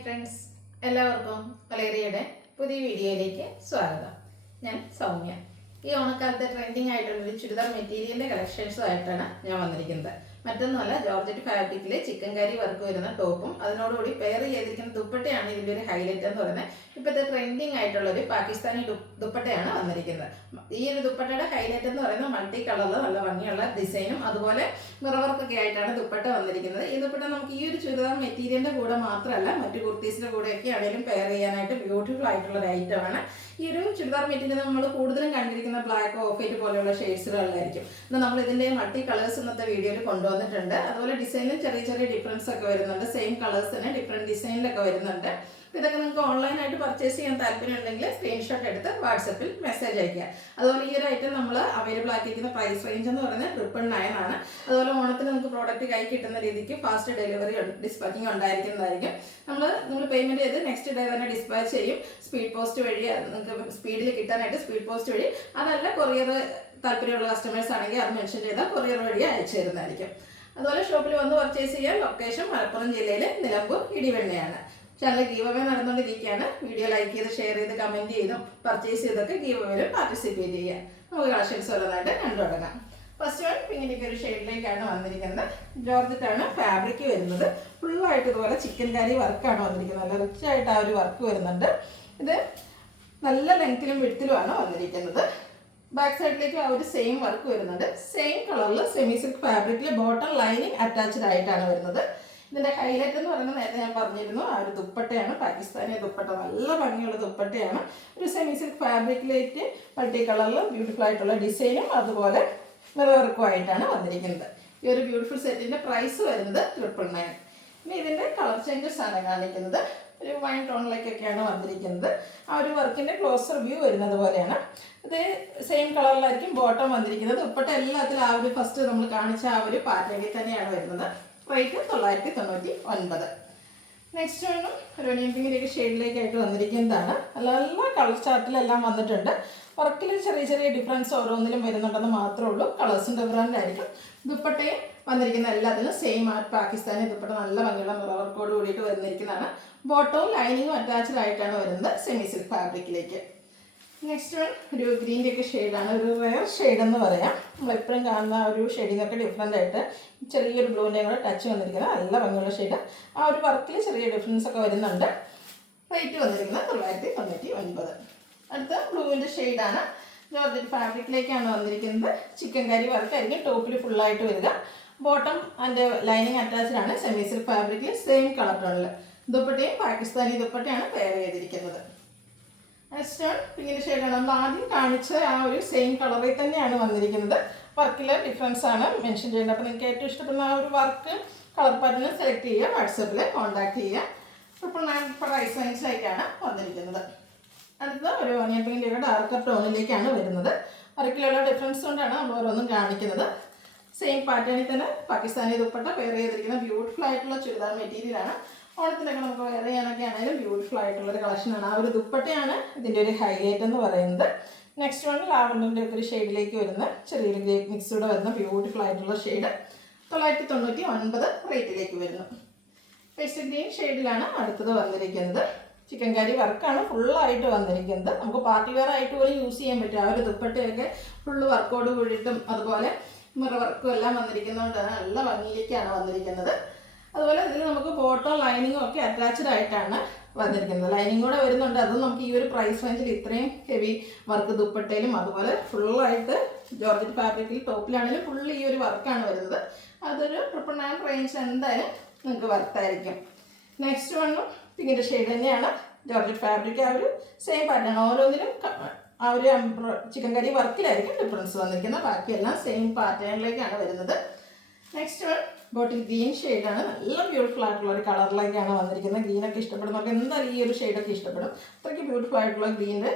Hi friends, എല്ലാവർക്കും വലേറിയയുടെ പുതിയ വീഡിയോയിലേക്ക് സ്വാഗതം. ഞാൻ സൗമ്യ. ഈ ഓണക്കാലത്തെ ട്രെൻഡിങ് ആയിട്ടുള്ളൊരു ചുരിദാർ മെറ്റീരിയലിൻ്റെ കളക്ഷൻസുമായിട്ടാണ് ഞാൻ വന്നിരിക്കുന്നത്. മറ്റൊന്നുമല്ല, ജോർജറ്റ് ഫാബ്രിക്കിൽ ചിക്കൻ കറി വർക്ക് വരുന്ന ടോപ്പും അതിനോടുകൂടി പെയർ ചെയ്തിരിക്കുന്ന ദുപ്പട്ടയാണ് ഇതിൻ്റെ ഒരു ഹൈലൈറ്റ് എന്ന് പറയുന്നത്. ഇപ്പോഴത്തെ ട്രെൻഡിങ് ആയിട്ടുള്ളൊരു പാകിസ്ഥാനി ദുപ്പട്ടയാണ് വന്നിരിക്കുന്നത്. ഈ ഒരു ദുപ്പട്ടയുടെ ഹൈലൈറ്റ് എന്ന് പറയുന്നത് മൾട്ടി കളറിൽ നല്ല ഭംഗിയുള്ള ഡിസൈനും അതുപോലെ മിറവർക്കൊക്കെ ആയിട്ടാണ് ദുപ്പട്ട വന്നിരിക്കുന്നത്. ഈ ദുപ്പട്ട നമുക്ക് ഈ ഒരു ചുരിദാർ മെറ്റീരിയലിൻ്റെ കൂടെ മാത്രമല്ല, മറ്റു കുർത്തീസിൻ്റെ കൂടെയൊക്കെ ആണെങ്കിലും പെയർ ചെയ്യാനായിട്ട് ബ്യൂട്ടിഫുൾ ആയിട്ടുള്ള ഒരു ഐറ്റമാണ്. ഈ ഒരു ചുരിദാർ മെറ്റീരിയൽ നമ്മൾ കൂടുതലും കണ്ടിരിക്കുന്ന ബ്ലാക്ക്, ഓഫ് വൈറ്റ് പോലെയുള്ള ഷെയ്ഡ്സുകളിലായിരിക്കും. എന്നാൽ നമ്മൾ ഇതിൻ്റെ മൾട്ടി കളേഴ്സ് ഇന്നത്തെ വീഡിയോയിൽ കൊണ്ടുവന്നിട്ടുണ്ട്. അതുപോലെ ഡിസൈനിൽ ചെറിയ ചെറിയ ഡിഫറൻസ് ഒക്കെ വരുന്നുണ്ട്. സെയിം കളേഴ്സ് തന്നെ ഡിഫറെൻറ്റ് ഡിസൈനിലൊക്കെ വരുന്നുണ്ട്. ഇതൊക്കെ നിങ്ങൾക്ക് ഓൺലൈനായിട്ട് പർച്ചേസ് ചെയ്യാൻ താല്പര്യം ഉണ്ടെങ്കിൽ സ്ക്രീൻഷോട്ട് എടുത്ത് വാട്സപ്പിൽ മെസ്സേജ് അയക്കുക. അതുപോലെ ഈ ഒരു ഐറ്റം നമ്മൾ അവൈലബിൾ ആക്കിയിരിക്കുന്ന പ്രൈസ് റേഞ്ച് എന്ന് പറയുന്നത് 999 ആണ്. അതുപോലെ ഓണത്തിന് നിങ്ങൾക്ക് പ്രോഡക്റ്റ് കൈ കിട്ടുന്ന രീതിക്ക് ഫാസ്റ്റ് ഡെലിവറി ഡിസ്പാച്ചിങ് ഉണ്ടായിരിക്കുന്നതായിരിക്കും. നിങ്ങൾ പേയ്മെൻറ്റ് ചെയ്ത് നെക്സ്റ്റ് ഡേ തന്നെ ഡിസ്പാച്ച് ചെയ്യും. സ്പീഡ് പോസ്റ്റ് വഴി നിങ്ങൾക്ക് സ്പീഡിൽ കിട്ടാനായിട്ട് സ്പീഡ് പോസ്റ്റ് വഴി, അതല്ല കൊറിയർ താല്പര്യമുള്ള കസ്റ്റമേഴ്സ് ആണെങ്കിൽ അത് മെൻഷൻ ചെയ്താൽ കൊറിയർ വഴി അയച്ചു തരുന്നതായിരിക്കും. അതുപോലെ ഷോപ്പിൽ വന്ന് പർച്ചേസ് ചെയ്യാൻ ലൊക്കേഷൻ മലപ്പുറം ജില്ലയിലെ നിലമ്പൂർ ഇടിവെണ്ണയാണ്. ചാനൽ ഗീവ് അവേ നടന്നുകൊണ്ടിരിക്കുകയാണ്. വീഡിയോ ലൈക്ക് ചെയ്ത് ഷെയർ ചെയ്ത് കമൻറ്റ് ചെയ്തും പർച്ചേസ് ചെയ്തൊക്കെ ഗീവ് അവേയിൽ പാർട്ടിസിപ്പേറ്റ് ചെയ്യാം. നമുക്ക് കളക്ഷൻസ് ഉള്ളതായിട്ട് കണ്ടു തുടങ്ങാം. ഫസ്റ്റ് വൺ പിങ്കിൻ്റെ ഒരു ഷെയ്ഡിലേക്കാണ് വന്നിരിക്കുന്നത്. ജോർജറ്റാണ് ഫാബ്രിക് വരുന്നത്. ഫുള്ളായിട്ട് ഇതുപോലെ ചിക്കൻ കറി വർക്കാണ് വന്നിരിക്കുന്നത്. നല്ല റിച്ച് ആയിട്ട് ആ ഒരു വർക്ക് വരുന്നുണ്ട്. ഇത് നല്ല ലെങ്ത്തിലും വിഡ്ത്തിലുമാണ് വന്നിരിക്കുന്നത്. ബാക്ക് സൈഡിലേക്ക് ആ ഒരു സെയിം വർക്ക് വരുന്നുണ്ട്. സെയിം കളറിൽ സെമി സിൽക്ക് ഫാബ്രിക്കിൽ ബോട്ടം ലൈനിങ് അറ്റാച്ച്ഡ് ആയിട്ടാണ് വരുന്നത്. ഇതിൻ്റെ ഹൈലൈറ്റ് എന്ന് പറയുന്നത് നേരത്തെ ഞാൻ പറഞ്ഞിരുന്നു, ആ ഒരു ദുപ്പട്ടയാണ്. പാകിസ്ഥാനി ദുപ്പട്ട നല്ല ഭംഗിയുള്ള ദുപ്പട്ടയാണ്. ഒരു സെമി സിൽക്ക് ഫാബ്രിക്കിലേക്ക് മൾട്ടി കളറിൽ ബ്യൂട്ടിഫുൾ ആയിട്ടുള്ള ഡിസൈനും അതുപോലെ മിറർ വർക്കും ആയിട്ടാണ് വന്നിരിക്കുന്നത്. ഈ ഒരു ബ്യൂട്ടിഫുൾ സെറ്റിൻ്റെ പ്രൈസ് വരുന്നത് 999. ഇനി ഇതിൻ്റെ കളർ ചേഞ്ചസ് ആണ് കാണിക്കുന്നത്. ഒരു വൈൻ ടോണിലേക്കൊക്കെയാണ് വന്നിരിക്കുന്നത്. ആ ഒരു വർക്കിൻ്റെ ക്ലോസർ വ്യൂ വരുന്നത് പോലെയാണ്. ഇത് സെയിം കളറിലായിരിക്കും ബോട്ടം വന്നിരിക്കുന്നത്. ദുപ്പട്ട എല്ലാത്തിലും ആ ഒരു ഫസ്റ്റ് നമ്മൾ കാണിച്ച ആ ഒരു പാറ്റേണിൽ തന്നെയാണ് വരുന്നത്. റേറ്റ് 999. നെക്സ്റ്റ് വേണം ഒരു ഒനിയൻ പിങ്കിലേക്ക് ഷെയ്ഡിലേക്കായിട്ട് വന്നിരിക്കുന്നതാണ്. നല്ല നല്ല കളർ ചാർട്ടിലെല്ലാം വന്നിട്ടുണ്ട്. വർക്കിൽ ചെറിയ ചെറിയ ഡിഫറൻസ് ഓരോന്നിലും വരുന്നുണ്ടെന്ന് മാത്രമേ ഉള്ളൂ. കളേഴ്സും ഡിഫറൻ്റ് ആയിരിക്കും. ദുപ്പട്ടയും വന്നിരിക്കുന്ന എല്ലാത്തിനും സെയിം പാകിസ്ഥാനി ദുപ്പട്ട നല്ല ഭംഗിയുള്ള മിറർ വർക്കോട് കൂടിയിട്ട് വന്നിരിക്കുന്നതാണ്. ബോട്ടവും ലൈനിങ്ങും അറ്റാച്ച്ഡ് ആയിട്ടാണ് വരുന്നത് സെമി സിൽക്ക് ഫാബ്രിക്കിലേക്ക്. നെക്സ്റ്റ് വൺ ഒരു ഗ്രീൻ്റെയൊക്കെ ഷെയ്ഡാണ്. ഒരു റെയർ ഷെയ്ഡ് എന്ന് പറയാം. നമ്മളെപ്പോഴും കാണുന്ന ഒരു ഷെയ്ഡിങ്ങൊക്കെ ഡിഫറെൻ്റ് ആയിട്ട് ചെറിയൊരു ബ്ലൂവിൻ്റെയും കൂടെ ടച്ച് വന്നിരിക്കുന്നത് നല്ല ഭംഗിയുള്ള ഷെയ്ഡ്. ആ ഒരു വർക്കിൽ ചെറിയ ഡിഫറൻസ് ഒക്കെ വരുന്നുണ്ട്. റേറ്റ് വന്നിരിക്കുന്നത് 999. അടുത്ത ബ്ലൂവിൻ്റെ ഷെയ്ഡാണ്. ജോർജറ്റ് ഫാബ്രിക്കിലേക്കാണ് വന്നിരിക്കുന്നത്. ചിക്കൻ കറി വർക്കായിരിക്കും ടോപ്പിൽ ഫുള്ളായിട്ട് വരിക. ബോട്ടം ആൻഡ് ലൈനിങ് അറ്റാച്ച്ഡ് ആണ്. സെമി സിൽക്ക് ഫാബ്രിക്കിൽ സെയിം കളർ ടോണിൽ ദുപ്പട്ടയും പാകിസ്ഥാനി ദുപ്പട്ടയാണ് പെയർ ചെയ്തിരിക്കുന്നത്. നെക്സ്റ്റ് പിങ്കിൻ്റെ ഷെയ്ഡാണ്. നമ്മൾ ആദ്യം കാണിച്ച ആ ഒരു സെയിം കളറിൽ തന്നെയാണ് വന്നിരിക്കുന്നത്. വർക്കിലെ ഡിഫറൻസ് ആണ് മെൻഷൻ ചെയ്യുന്നത്. അപ്പോൾ നിങ്ങൾക്ക് ഏറ്റവും ഇഷ്ടപ്പെടുന്ന ആ ഒരു വർക്ക് കളർ പാറ്റേൺ സെലക്ട് ചെയ്യുക, വാട്സപ്പിൽ കോൺടാക്ട് ചെയ്യുക. 999 പ്രൈസ് റേഞ്ചിലേക്കാണ് വന്നിരിക്കുന്നത്. അടുത്ത ഒരു ഒനിയൻ പിങ്കിൻ്റെ ഡാർക്കർ ടോണിലേക്കാണ് വരുന്നത്. വർക്കിലുള്ള ഡിഫറൻസ് കൊണ്ടാണ് നമ്മൾ ഓരോന്നും കാണിക്കുന്നത്. സെയിം പാറ്റേണിൽ തന്നെ പാകിസ്ഥാനി ദുപ്പട്ട പെയർ ചെയ്തിരിക്കുന്ന ബ്യൂട്ടിഫുൾ ആയിട്ടുള്ള ചുരിദാർ മെറ്റീരിയലാണ്. ഓണത്തിനൊക്കെ നമുക്ക് വെയർ ചെയ്യാനൊക്കെ ആണെങ്കിലും ബ്യൂട്ടിഫുൾ ആയിട്ടുള്ളൊരു കളക്ഷനാണ്. ആ ഒരു ദുപ്പട്ടയാണ് ഇതിൻ്റെ ഒരു ഹൈലൈറ്റ് എന്ന് പറയുന്നത്. നെക്സ്റ്റ് വൺ ലാവൻഡറിൻ്റെ ഒക്കെ ഒരു ഷെയ്ഡിലേക്ക് വരുന്ന ചെറിയൊരു ഗ്രേ മിക്സൂടെ വരുന്ന ബ്യൂട്ടിഫുൾ ആയിട്ടുള്ള ഷെയ്ഡ് 999 റേറ്റിലേക്ക് വരുന്നു. പേസ്റ്റ് ഗ്രീൻ ഷെയ്ഡിലാണ് അടുത്തത് വന്നിരിക്കുന്നത്. ചിക്കൻ കറി വർക്കാണ് ഫുള്ളായിട്ട് വന്നിരിക്കുന്നത്. നമുക്ക് പാർട്ടി വെയർ ആയിട്ട് പോലും യൂസ് ചെയ്യാൻ പറ്റും. ആ ഒരു ദുപ്പട്ടയൊക്കെ ഫുള്ള് വർക്കോട് കൂടിയിട്ടും അതുപോലെ മിറർ വർക്കും എല്ലാം വന്നിരിക്കുന്നതുകൊണ്ട് നല്ല ഭംഗിയിലേക്കാണ് വന്നിരിക്കുന്നത്. അതുപോലെ ഇതിൽ നമുക്ക് ബോട്ടോ ലൈനിങ്ങും ഒക്കെ അറ്റാച്ച്ഡ് ആയിട്ടാണ് വന്നിരിക്കുന്നത്. ലൈനിങ് കൂടെ വരുന്നുണ്ട്. അതും നമുക്ക് ഈ ഒരു പ്രൈസ് റേഞ്ചിൽ ഇത്രയും ഹെവി വർക്ക് ദുപ്പട്ടയിലും അതുപോലെ ഫുള്ളായിട്ട് ജോർജറ്റ് ഫാബ്രിക്കിൽ ടോപ്പിലാണെങ്കിലും ഫുള്ള് ഈ ഒരു വർക്കാണ് വരുന്നത്. അതൊരു 999 റേഞ്ച് എന്തായാലും നിങ്ങൾക്ക് വർത്തായിരിക്കും. നെക്സ്റ്റ് വണ്ണും പിങ്കിൻ്റെ ഷെയ്ഡ് തന്നെയാണ്. ജോർജറ്റ് ഫാബ്രിക് ആ ഒരു സെയിം പാറ്റേൺ. ഓരോന്നിലും ആ ഒരു ചിക്കൻ കറി വർക്കിലായിരിക്കും ഡിഫറൻസ് വന്നിരിക്കുന്നത്. ബാക്കിയെല്ലാം സെയിം പാറ്റേണിലേക്കാണ് വരുന്നത്. നെക്സ്റ്റ് വൺ ബോട്ടിൽ ഗ്രീൻ ഷെയ്ഡാണ്. നല്ല ബ്യൂട്ടിഫുൾ ആയിട്ടുള്ള ഒരു കളറിലേക്കാണ് വന്നിരിക്കുന്നത്. ഗ്രീനൊക്കെ ഇഷ്ടപ്പെടുന്നവർക്ക് എന്തായാലും ഈ ഒരു ഷെയ്ഡൊക്കെ ഇഷ്ടപ്പെടും. അത്രയ്ക്ക് ബ്യൂട്ടിഫുൾ ആയിട്ടുള്ള ഗ്രീൻ്റെ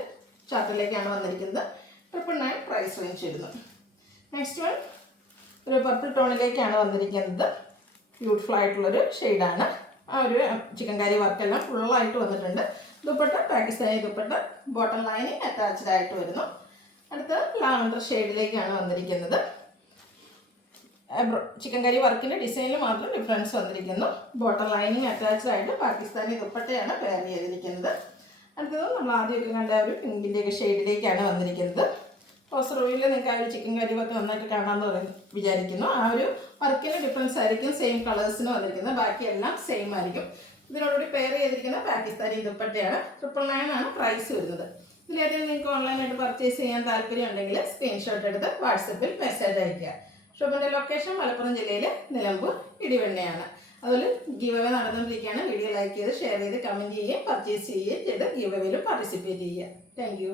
ചാർട്ടിലേക്കാണ് വന്നിരിക്കുന്നത്. 999 പ്രൈസ് റേഞ്ച് വരുന്നു. നെക്സ്റ്റ് വൺ ഒരു പർപ്പിൾ ടോണിലേക്കാണ് വന്നിരിക്കുന്നത്. ബ്യൂട്ടിഫുൾ ആയിട്ടുള്ളൊരു ഷെയ്ഡാണ്. ആ ഒരു ചിക്കൻ കറി വർക്കെല്ലാം ഫുള്ളായിട്ട് വന്നിട്ടുണ്ട്. Dupatta Pakistani dupatta bottom lining attached ആയിട്ട് വരുന്നു. അടുത്ത ലാവൻഡർ ഷെയ്ഡിലേക്കാണ് വന്നിരിക്കുന്നത്. ചിക്കൻ കറി വർക്കിൻ്റെ ഡിസൈനിൽ മാത്രം ഡിഫറൻസ് വന്നിരിക്കുന്നു. ബോട്ടം ലൈനിങ് അറ്റാച്ച്ഡ് ആയിട്ട് പാകിസ്ഥാനി ദുപ്പട്ടയാണ് പെയർ ചെയ്തിരിക്കുന്നത്. അടുത്തത് നമ്മൾ ആദ്യമൊക്കെ കണ്ട ഒരു പിങ്കിൻ്റെയൊക്കെ ഷെയ്ഡിലേക്കാണ് വന്നിരിക്കുന്നത്. റോസ് റോയിൽ നിങ്ങൾക്ക് ആ ഒരു ചിക്കൻ കറി വർക്ക് നന്നായിട്ട് കാണാമെന്ന് വിചാരിക്കുന്നു. ആ ഒരു വർക്കിൻ്റെ ഡിഫറൻസ് ആയിരിക്കും സെയിം കളേഴ്സിന് വന്നിരിക്കുന്നത്. ബാക്കിയെല്ലാം സെയിം ആയിരിക്കും. ഇതിനോടുകൂടി പെയർ ചെയ്തിരിക്കുന്ന പാകിസ്ഥാനി ദുപ്പട്ടയാണ്. 999 ആണ് പ്രൈസ് വരുന്നത്. ഇതിലേതെങ്കിലും നിങ്ങൾക്ക് ഓൺലൈനായിട്ട് പർച്ചേസ് ചെയ്യാൻ താല്പര്യം ഉണ്ടെങ്കിൽ സ്ക്രീൻഷോട്ട് എടുത്ത് വാട്സപ്പിൽ മെസ്സേജ് അയയ്ക്കുക. ഷോപ്പിൻ്റെ ലൊക്കേഷൻ മലപ്പുറം ജില്ലയിലെ നിലമ്പൂർ ഇടിവെണ്ണയാണ്. അതുപോലെ ഗീവ് അവേ നടന്നുകൊണ്ടിരിക്കുകയാണ്. വീഡിയോ ലൈക്ക് ചെയ്ത് ഷെയർ ചെയ്ത് കമൻറ്റ് ചെയ്യുകയും പർച്ചേസ് ചെയ്യുകയും ചെയ്ത് ഗീവ് അവേയിൽ പാർട്ടിസിപ്പേറ്റ് ചെയ്യുക. Thank you.